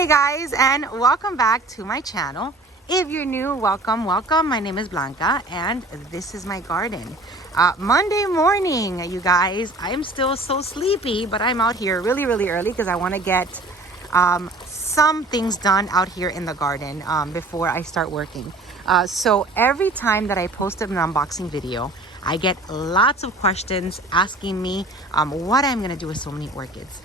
Hey guys, and welcome back to my channel. If you're new, welcome. My name is Blanca and this is my garden. Monday morning, you guys. I'm still so sleepy, but I'm out here really early because I want to get some things done out here in the garden before I start working. So every time that I post an unboxing video, I get lots of questions asking me what I'm gonna do with so many orchids.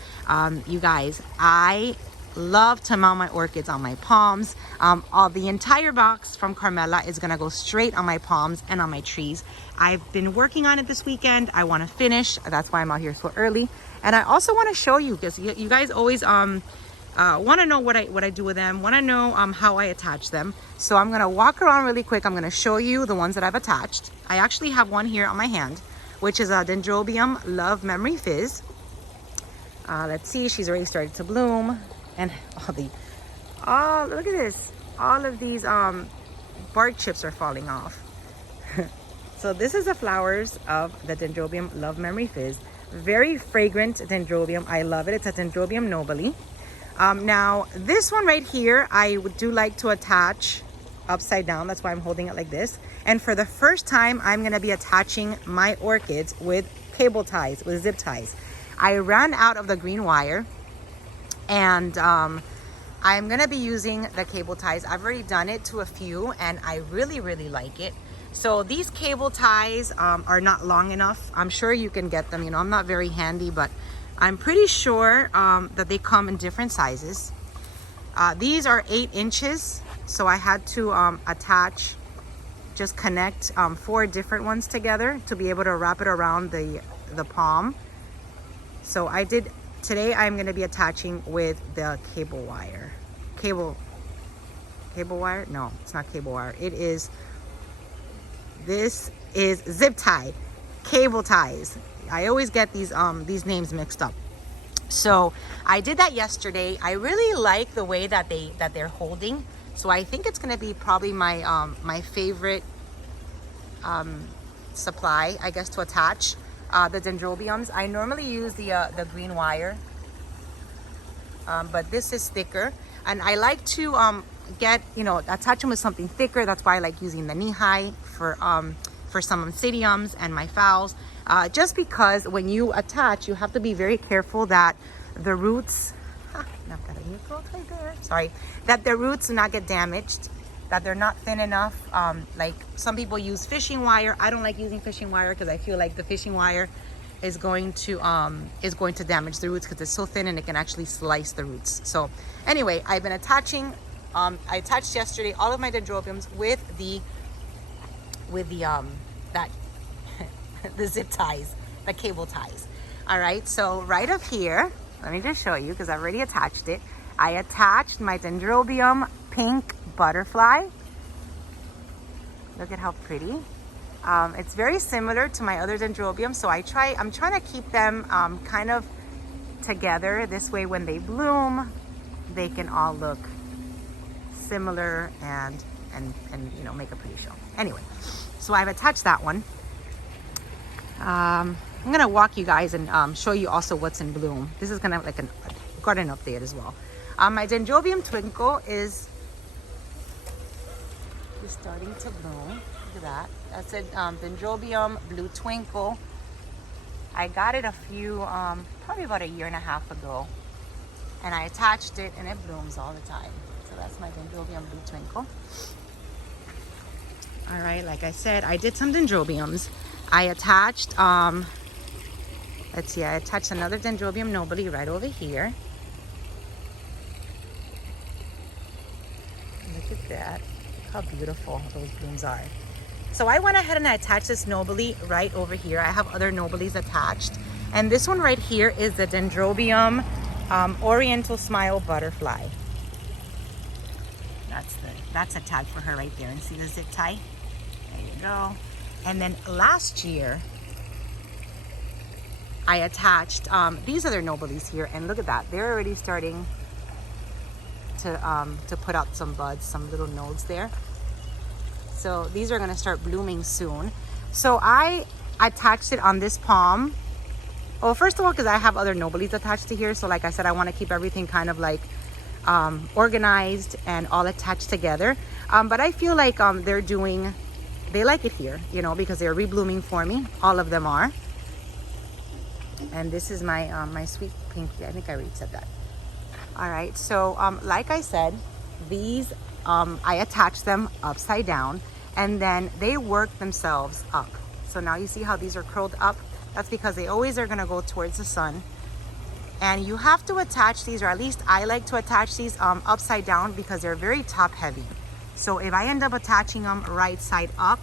You guys, I love to mount my orchids on my palms. The entire box from Carmela is gonna go straight on my palms and on my trees. I've been working on it this weekend. I want to finish. That's why I'm out here so early. And I also want to show you, because you guys always want to know what I do with them, want to know how I attach them. So I'm gonna walk around really quick. I'm gonna show you the ones that I've attached. I actually have one here on my hand, which is a Dendrobium Love Memory Fizz. Let's see, she's already started to bloom. And look at this. All of these bark chips are falling off. So this is the flowers of the Dendrobium Love Memory Fizz. Very fragrant dendrobium. I love it. It's a Dendrobium Nobody. Now this one right here, I do like to attach upside down. That's why I'm holding it like this. And for the first time, I'm going to be attaching my orchids with cable ties, with zip ties. I ran out of the green wire. And I'm gonna be using the cable ties. I've already done it to a few and I really like it. So these cable ties are not long enough. I'm sure you can get them, you know, I'm not very handy, but I'm pretty sure that they come in different sizes. These are 8 inches, so I had to just connect 4 different ones together to be able to wrap it around the palm. So I did. Today I'm going to be attaching with the cable wire. Cable wire? No, it's not cable wire. This is zip tie. Cable ties. I always get these names mixed up. So I did that yesterday. I really like the way that they're holding. So I think it's going to be probably my my favorite supply, I guess, to attach. The dendrobiums. I normally use the green wire, but this is thicker, and I like to attach them with something thicker. That's why I like using the knee-high for some oncidiums and my phals. Just because when you attach, you have to be very careful that the roots. I've got a new growth right there. Sorry, that the roots do not get damaged. That they're not thin enough. Like some people use fishing wire. I don't like using fishing wire because I feel like the fishing wire is going to damage the roots because it's so thin and it can actually slice the roots. So anyway, I've been attaching. I attached yesterday all of my dendrobiums with the the zip ties, the cable ties. All right. So right up here, let me just show you because I've already attached it. I attached my Dendrobium Pink Butterfly. Look at how pretty. It's very similar to my other dendrobium, so I'm trying to keep them kind of together. This way when they bloom, they can all look similar and you know, make a pretty show. Anyway, so I've attached that one. I'm gonna walk you guys and show you also what's in bloom. This is kind of like a garden update as well. My Dendrobium Twinkle is starting to bloom. Look at that. That's a Dendrobium Blue Twinkle. I got it probably about 1.5 years ago, and I attached it, and it blooms all the time. So that's my Dendrobium Blue Twinkle. All right, like I said, I did some dendrobiums. I attached, let's see, I attached another Dendrobium Nobody right over here. Look at that. How beautiful those blooms are. So I went ahead and I attached this Nobly right over here. I have other Noblies attached. And this one right here is the Dendrobium Oriental Smile Butterfly. That's a tag for her right there. And see the zip tie? There you go. And then last year, I attached these other Noblies here. And look at that. They're already starting to put out some buds, some little nodes there. So these are going to start blooming soon. So I attached it on this palm. Well, first of all, because I have other Noblies attached to here. So like I said, I want to keep everything kind of like organized and all attached together. But I feel like they like it here, you know, because they're reblooming for me. All of them are. And this is my my sweet pinky. I think I already said that. All right, so like I said, these I attach them upside down, and then they work themselves up. So now you see how these are curled up? That's because they always are gonna go towards the sun. And you have to attach these, or at least I like to attach these upside down because they're very top heavy. So if I end up attaching them right side up,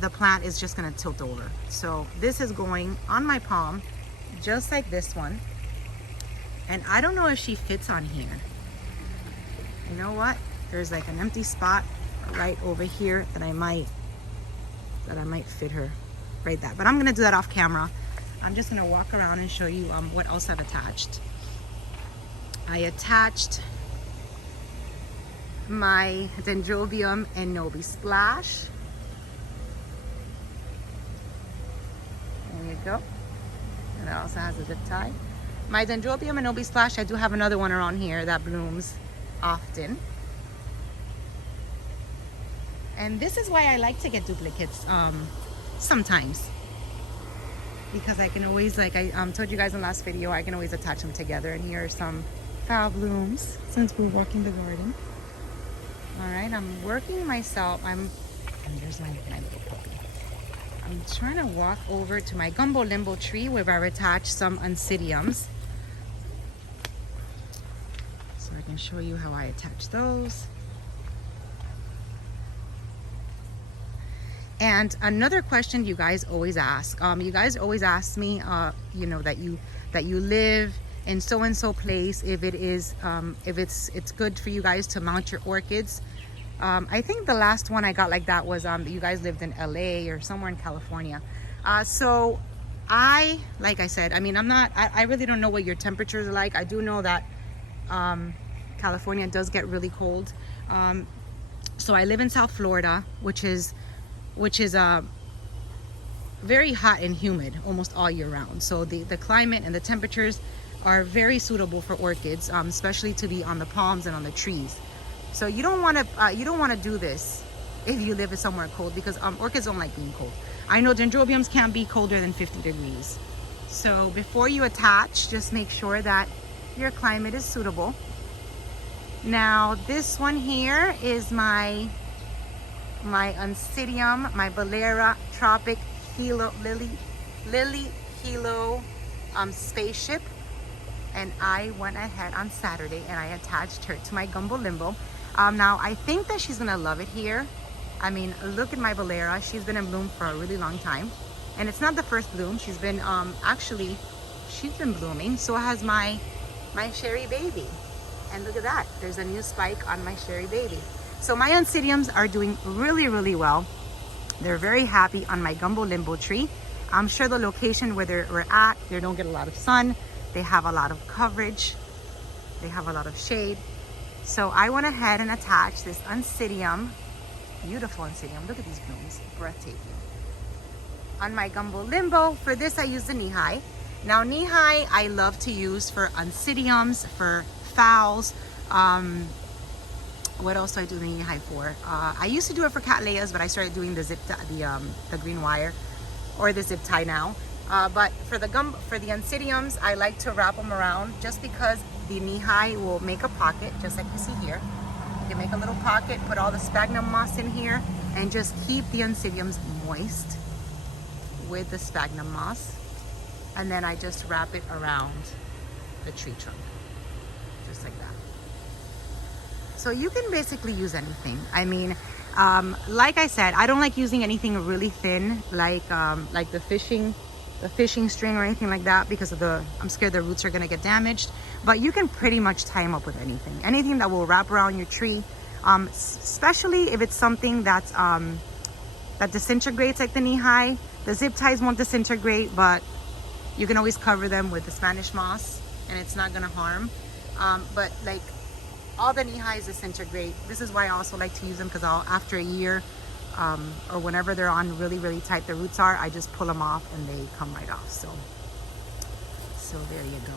the plant is just gonna tilt over. So this is going on my palm, just like this one. And I don't know if she fits on here. You know what? There's like an empty spot right over here that I might fit her right there. But I'm gonna do that off camera. I'm just gonna walk around and show you what else I've attached. I attached my Dendrobium Anobis splash. There you go. And it also has a zip tie. My Dendrobium Anobis splash, I do have another one around here that blooms often. And this is why I like to get duplicates sometimes. Because I can always, like I told you guys in the last video, I can always attach them together. And here are some foul blooms since we're walking the garden. All right, I'm working myself. And there's my little puppy. I'm trying to walk over to my gumbo limbo tree where I've attached some oncidiums. So I can show you how I attach those. And another question you guys always ask, you guys always ask me, you know, that you live in so and so place, if it's good for you guys to mount your orchids. I think the last one I got like that was you guys lived in LA or somewhere in California. So like I said, I mean, I really don't know what your temperatures are like. I do know that California does get really cold. So I live in South Florida, which is very hot and humid almost all year round. So the climate and the temperatures are very suitable for orchids, especially to be on the palms and on the trees. So you don't want to do this if you live somewhere cold, because orchids don't like being cold. I know dendrobiums can't be colder than 50 degrees. So before you attach, just make sure that your climate is suitable. Now this one here is my Oncidium, my Valera Tropic Lily Hilo spaceship. And I went ahead on Saturday and I attached her to my gumbo limbo. Now I think that she's gonna love it here. I mean, look at my Valera. She's been in bloom for a really long time. And it's not the first bloom. She's been, actually, she's been blooming. So has my Sherry baby. And look at that. There's a new spike on my Sherry baby. So my Oncidiums are doing really, really well. They're very happy on my gumbo limbo tree. I'm sure the location where we're at, they don't get a lot of sun. They have a lot of coverage. They have a lot of shade. So I went ahead and attached this Oncidium, beautiful Oncidium. Look at these blooms, breathtaking. On my gumbo limbo. For this, I use the knee-high. Now knee-high, I love to use for Oncidiums, for phals. What else do I do the knee-high for? I used to do it for Cattleyas, but I started doing the green wire, or the zip tie now. But for the Oncidiums, I like to wrap them around just because the knee-high will make a pocket, just like you see here. You can make a little pocket, put all the sphagnum moss in here, and just keep the Oncidiums moist with the sphagnum moss. And then I just wrap it around the tree trunk, just like that. So you can basically use anything. I mean, like I said, I don't like using anything really thin, like the fishing string or anything like that, because I'm scared the roots are gonna get damaged. But you can pretty much tie them up with anything that will wrap around your tree, especially if it's something that's that disintegrates, like the knee-high. The zip ties won't disintegrate, but you can always cover them with the Spanish moss and it's not gonna harm. But like all the knee-highs disintegrate. This is why I also like to use them, because after a year, or whenever they're on really, really tight, the roots are, I just pull them off and they come right off. So there you go.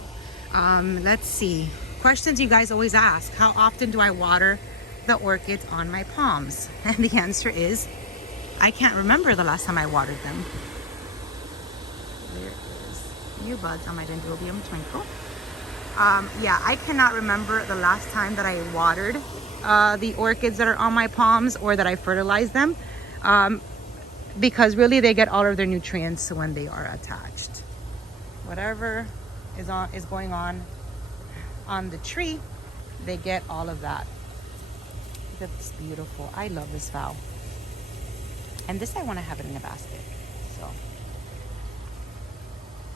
Let's see. questions you guys always ask. How often do I water the orchids on my palms? And the answer is, I can't remember the last time I watered them. There is new buds on my Dendrobium Twinkle. Yeah, I cannot remember the last time that I watered the orchids that are on my palms or that I fertilized them, because really they get all of their nutrients when they are attached. Whatever is going on the tree, they get all of that. That's beautiful. I love this fowl. And this I want to have it in a basket. So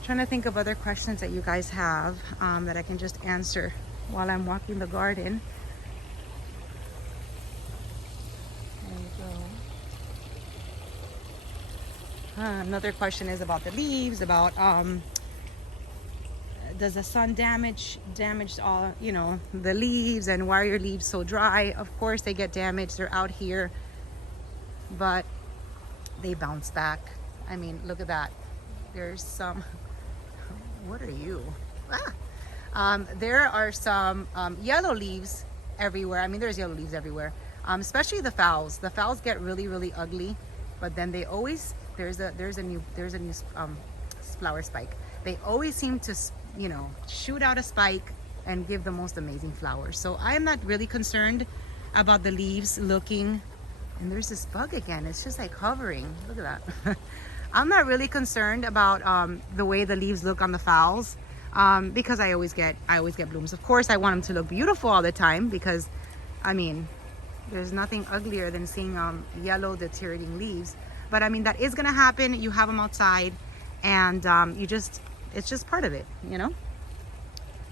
trying to think of other questions that you guys have that I can just answer while I'm walking the garden. There you go. Another question is about the leaves, about does the sun damage all, you know, the leaves, and why are your leaves so dry? Of course they get damaged. They're out here, but they bounce back. I mean, look at that. There's some, what are you? There are some yellow leaves everywhere. I mean, there's yellow leaves everywhere, especially the phals. The phals get really, really ugly, but then they always, there's a new flower spike. They always seem to, you know, shoot out a spike and give the most amazing flowers. So I am not really concerned about the leaves looking, and there's this bug again. It's just like hovering. Look at that. I'm not really concerned about the way the leaves look on the phals, because I always get blooms. Of course, I want them to look beautiful all the time, because I mean, there's nothing uglier than seeing yellow deteriorating leaves. But I mean, that is gonna happen. You have them outside, and it's just part of it, you know.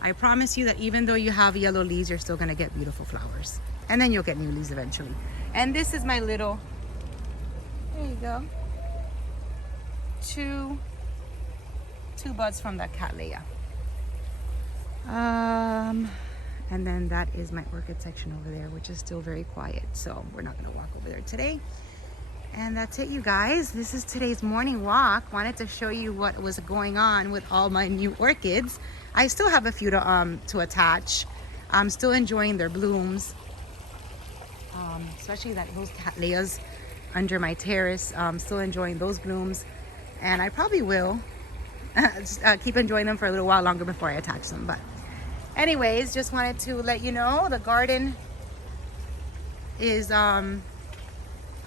I promise you that even though you have yellow leaves, you're still gonna get beautiful flowers, and then you'll get new leaves eventually. And this is my little, there you go, two buds from that Cattleya. And then that is my orchid section over there, which is still very quiet, so we're not gonna walk over there today. And that's it, you guys. This is today's morning walk. Wanted to show you what was going on with all my new orchids. I still have a few to attach. I'm still enjoying their blooms, especially those Cattleyas under my terrace. Still enjoying those blooms, and I probably will keep enjoying them for a little while longer before I attach them. But anyways, just wanted to let you know the garden is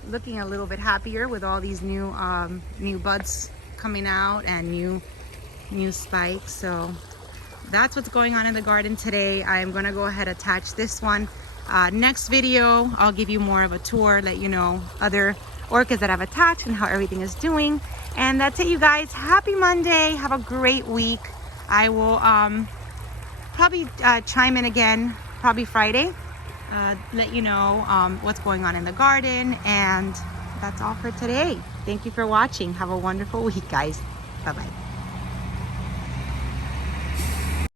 looking a little bit happier with all these new buds coming out and new spikes. So that's what's going on in the garden today. I'm gonna go ahead and attach this one. Next video, I'll give you more of a tour, let you know other orchids that I've attached and how everything is doing. And that's it, you guys. Happy Monday. Have a great week. I will probably chime in again probably Friday. Let you know what's going on in the garden. And that's all for today. Thank you for watching. Have a wonderful week, guys. Bye-bye.